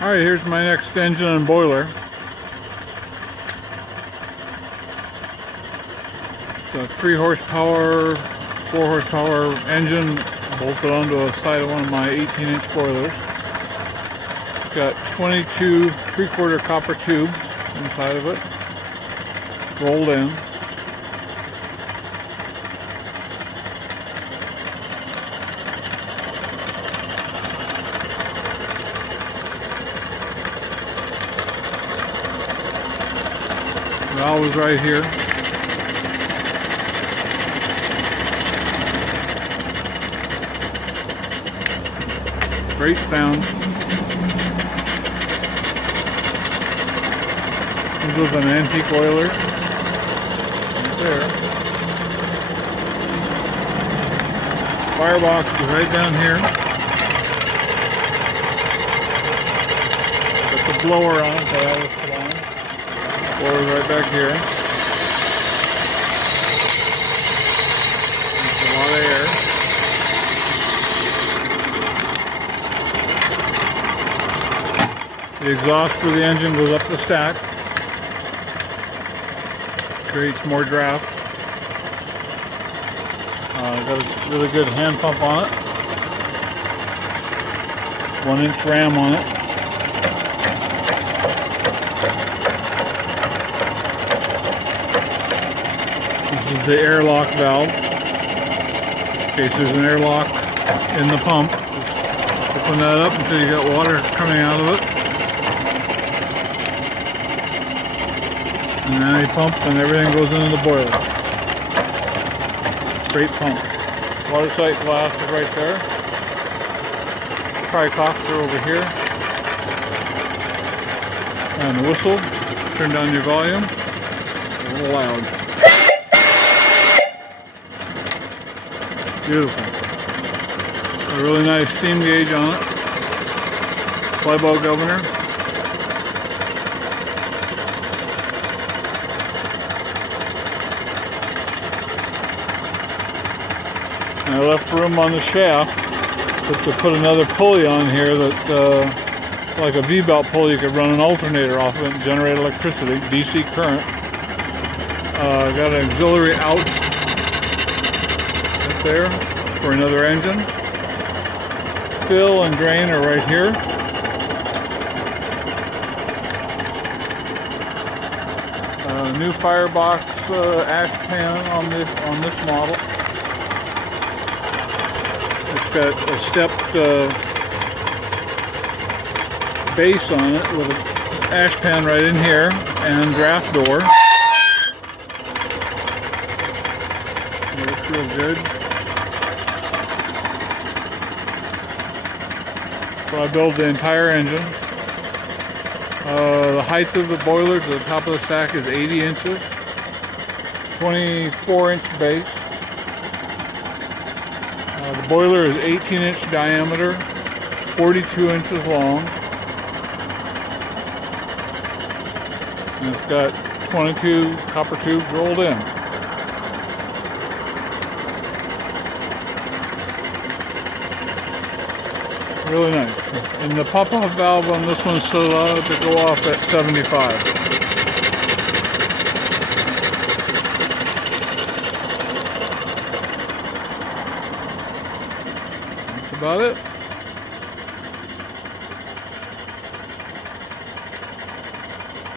Alright, here's my next engine and boiler. It's a 3 horsepower, 4 horsepower engine bolted onto the side of one of my 18-inch boilers. It's got 22 3/4 copper tubes inside of it, rolled in. Valve is right here. Great sound. This is an antique oiler. Right there. Firebox is right down here. Got the blower on it that I always put on. Blower's right back here. There's a lot of air. The exhaust for the engine goes up the stack. Creates more draft. Got a really good hand pump on it. 1-inch ram on it. This is the airlock valve. In case there's an airlock in the pump, just open that up until you got water coming out of it. And now you pump and everything goes into the boiler. Great pump. Water sight glass is right there. Tri-cocks are over here. And the whistle. Turn down your volume. A little loud. Beautiful. A really nice steam gauge on it. Flyball governor. And I left room on the shaft to put another pulley on here that, like a V-belt pulley, you could run an alternator off of it and generate electricity, DC current. Got an auxiliary out right there for another engine. Fill and drain are right here. New firebox ash pan on this model. It's got a stepped base on it with an ash pan right in here and draft door. It looks real good. So I build the entire engine. The height of the boiler to the top of the stack is 80 inches. 24-inch base. The boiler is 18-inch diameter, 42 inches long, and it's got 22 copper tubes rolled in. Really nice. And the pop-off valve on this one's set to go off at 75.